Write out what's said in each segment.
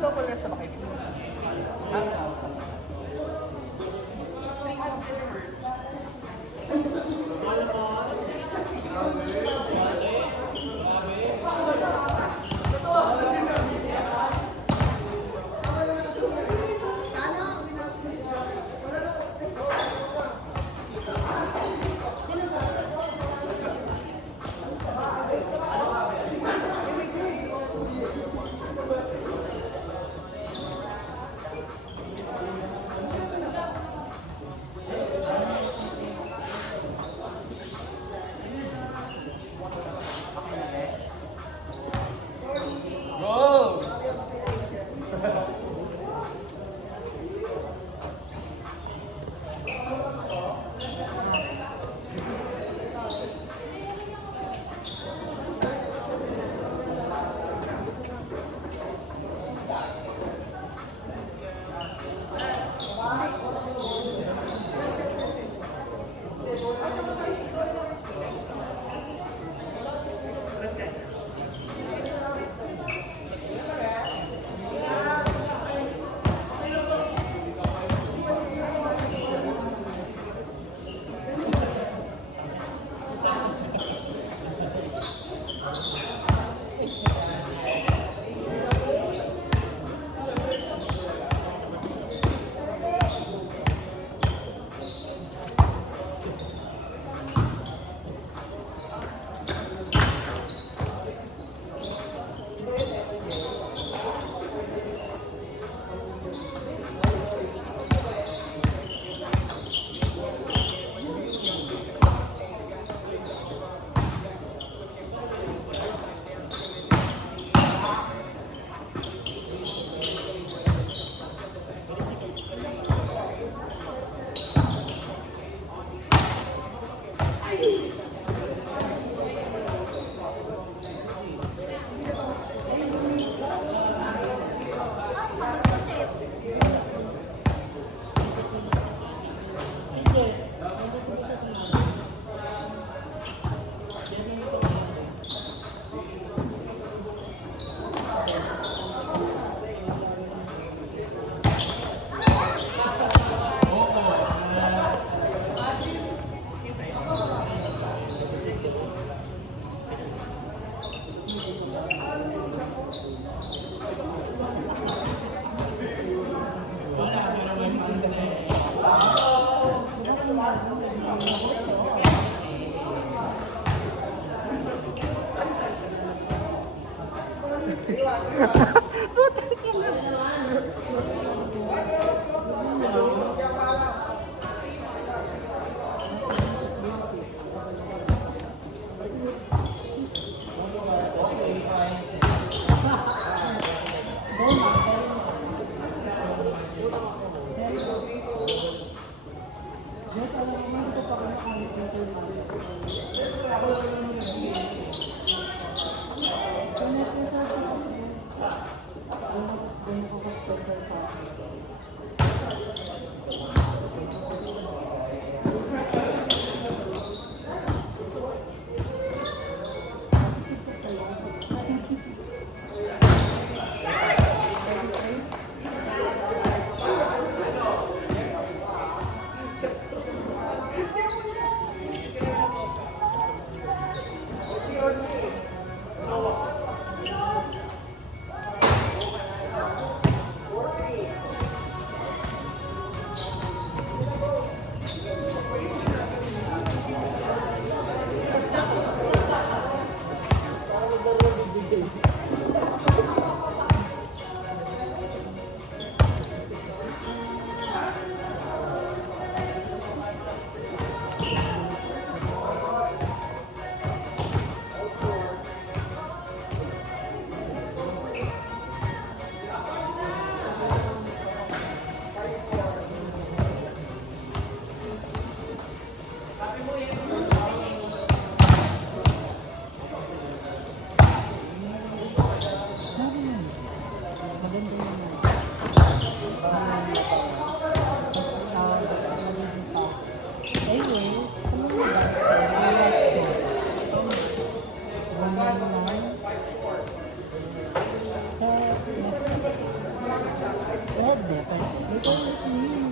double rest na ba kayo? Pwede.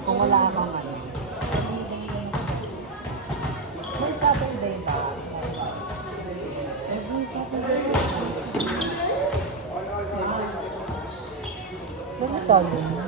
Kung wala kang ano. May Saturday ba? Ano talo mo?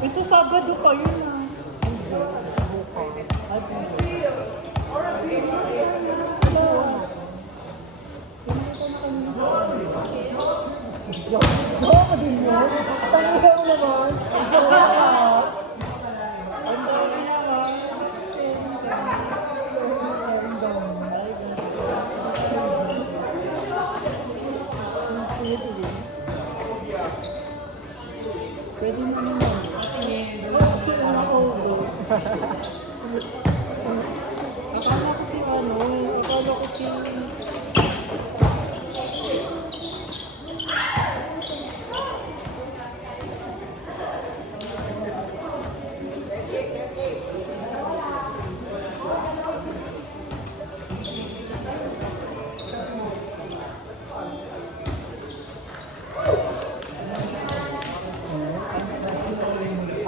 Ito Sabado pa yun ah. Ako din yun. Tangihaw naman. Pwede na naman. Akala ko si ano, akala ko si...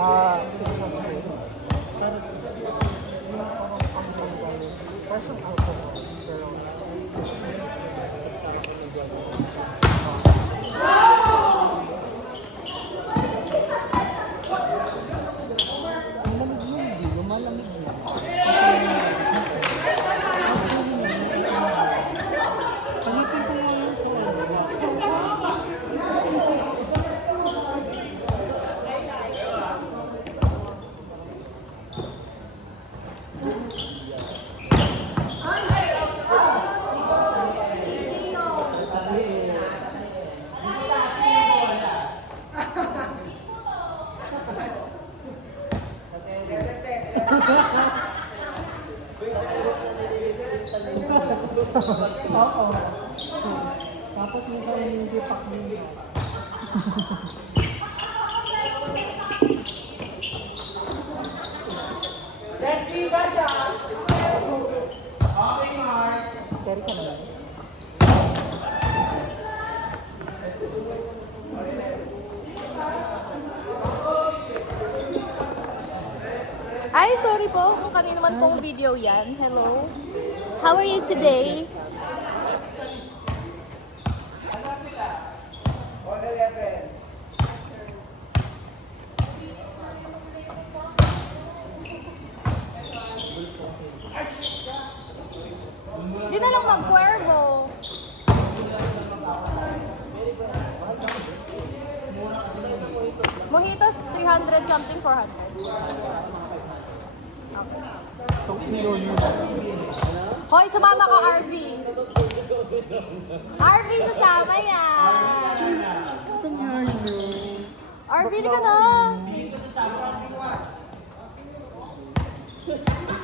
Oo. Tapos yung kayo hindi pak nila. Carry ka naman. Ay, sorry po kung kanino man pong video yan. Hello. How are you today? Di na lang mag-cuervo. Mojitos, 300 something, 400. Hoy, sumama ka, RV. RV, sasama yan. RV, ka na.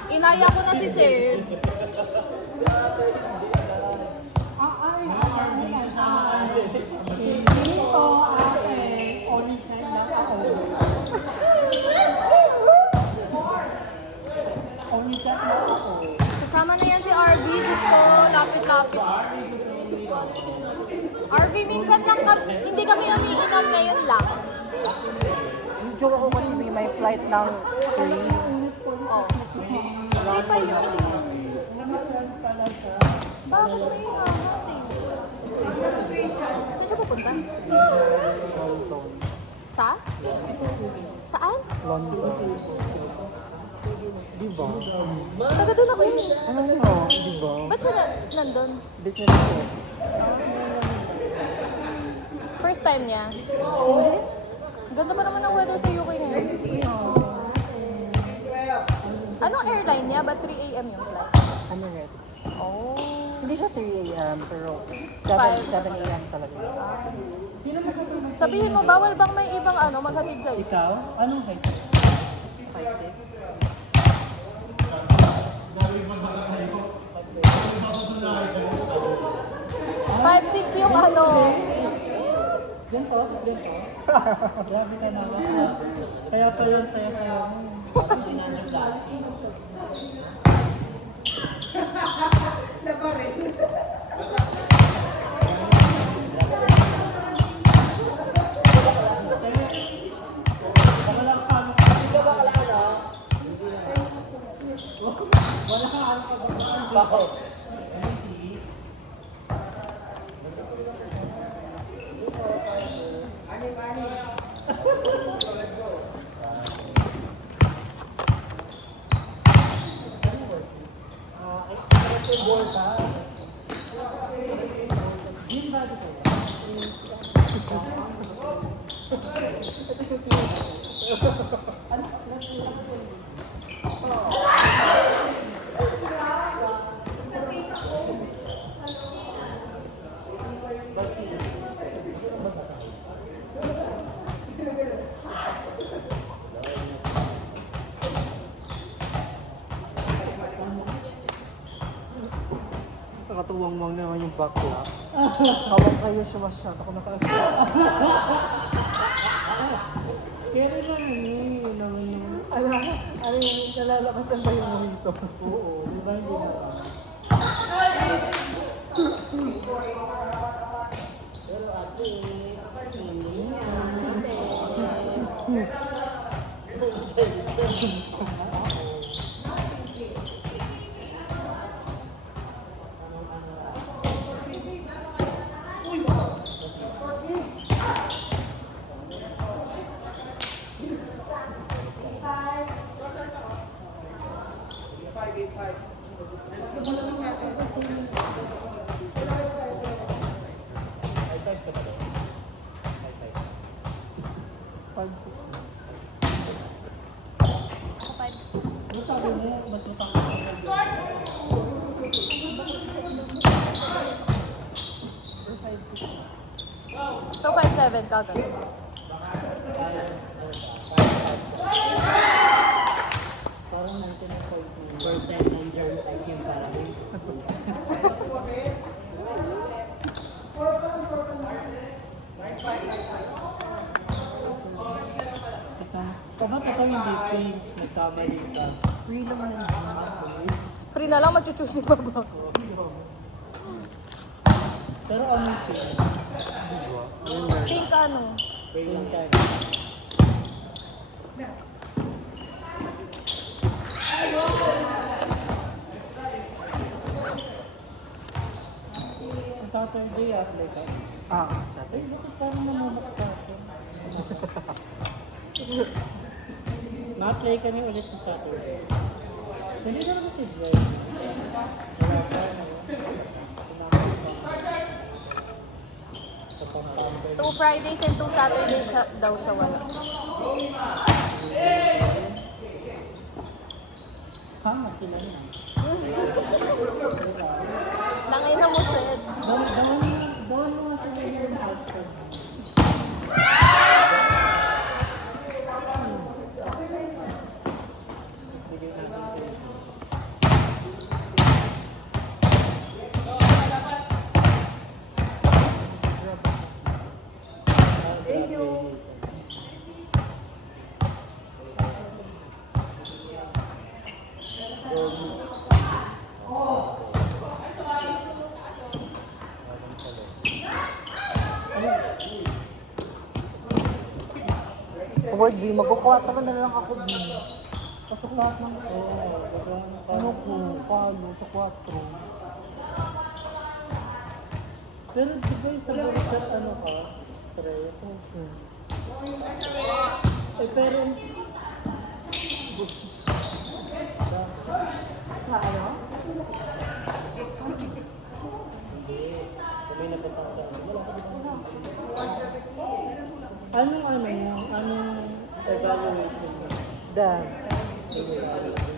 Inaya ko na si Sir. Kasama na yan si RV. Gusto, lapit-lapit. RV, minsan lang hindi kami umiinom, ngayon lang. Yung joke ako kasi may flight ng 3. Oh. Hindi pa yun. Bakit may hahat eh? Saan siya pupunta? Sa? Saan? London. Diba? Taga doon ako eh. Ano nga? Diba? Ba't siya nandun? Business trip. First time niya? Hindi? Ganda pa naman ang weather sa UK ngayon. Anong airline niya? Ba't 3 a.m. yung flight? Emirates. Oh. Hindi siya 3 a.m. pero 5. 7 a.m. talaga. Sabihin mo, bawal bang may ibang maghatid sa'yo? Ikaw? Anong height? 5'6". 5'6" yung Yan to? Grabe ka naman. Kaya pa yun, saya-saya mo. Bakit sinanong klase? Bakit? Nakatuwang-wang naman yung bakla. Hawak kayo siya masyado. Ako naka-after. Kaya naman yun naman yun. Ano yung nalalakasan ba yung momento? Oo, di ba hindi na? Pero ate, So 5'7", kaka. parang 99.9% ng germs I can parang. nagkamali ka. Free naman yun. Free na lang, machuchusi pa ba? Pero ano yung pink? Pink ano? Pink card. Ang Saturday, apply ka. Sabi. Ay, bakit parang namulak sa akin? Na-apply ka niya ulit sa Saturday. Hindi na naman si Joy. Wala pa. Sa Pampanga. 2 Fridays and 2 Saturdays daw siya wala. Tama sila na. Nangina mo, Sed. Doon mo nga sila yung husband. Bigay natin sila. Award B, magkukwata ka na lang ako B. Pasok lahat ng Ano ko, palo sa 4. Pero di ba yung sa Borisat ano ka? Stress. Eh pero Sa ano? may napatanda. Anong ano mo? Anong evaluation mo? Dance. Anong evaluation?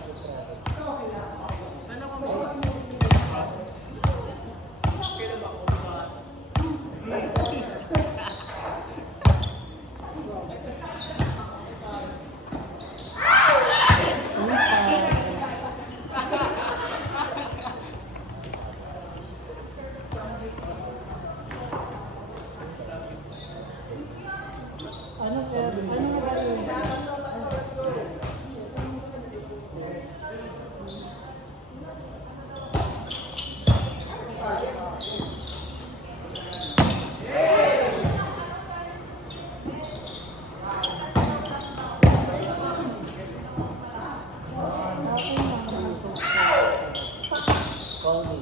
Call me.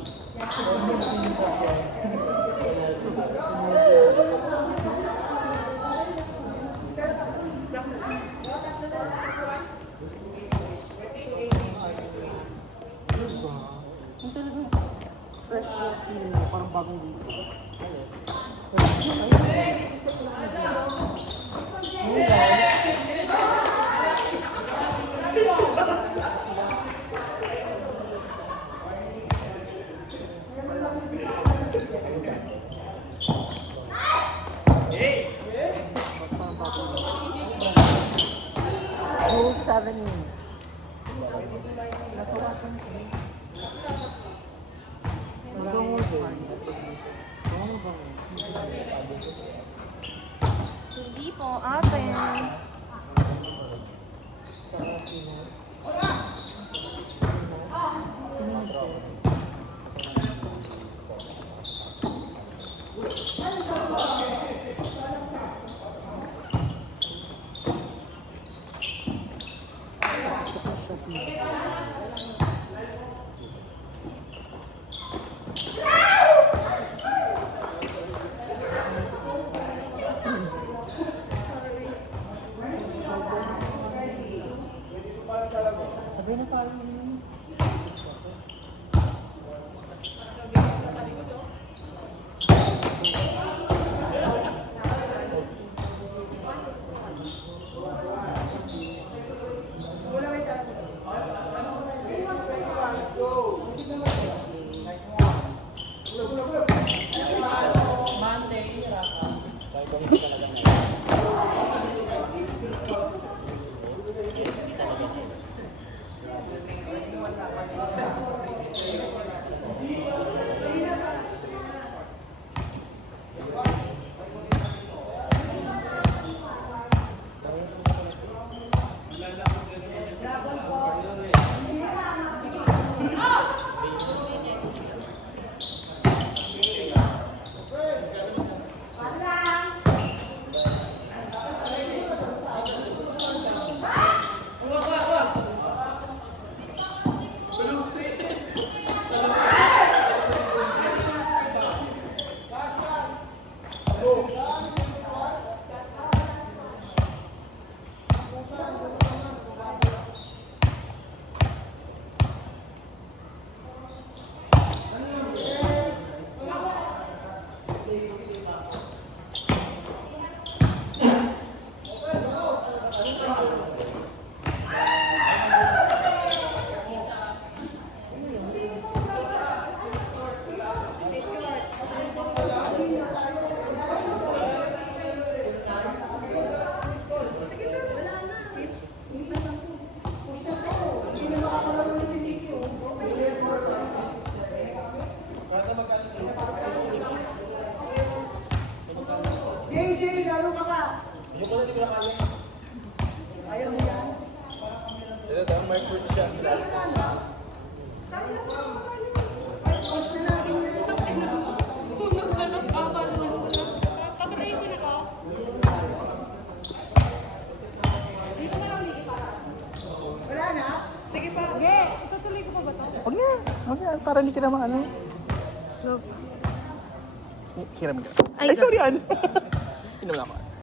Fresh yung feeling mo, parang bagong dito. Rule 7 yun. Nasa watson ko. Hindi po, ate. Sabi na parang yun. Monday, hirapan. Kahit kung hindi talaga na. Ito daw, my first shot. Sige, itutuloy ko pa ba ito? Huwag na. Para hindi ka na maano. Go. Hiram ka. Ay, Ay, sorry, ano? Inom na ako.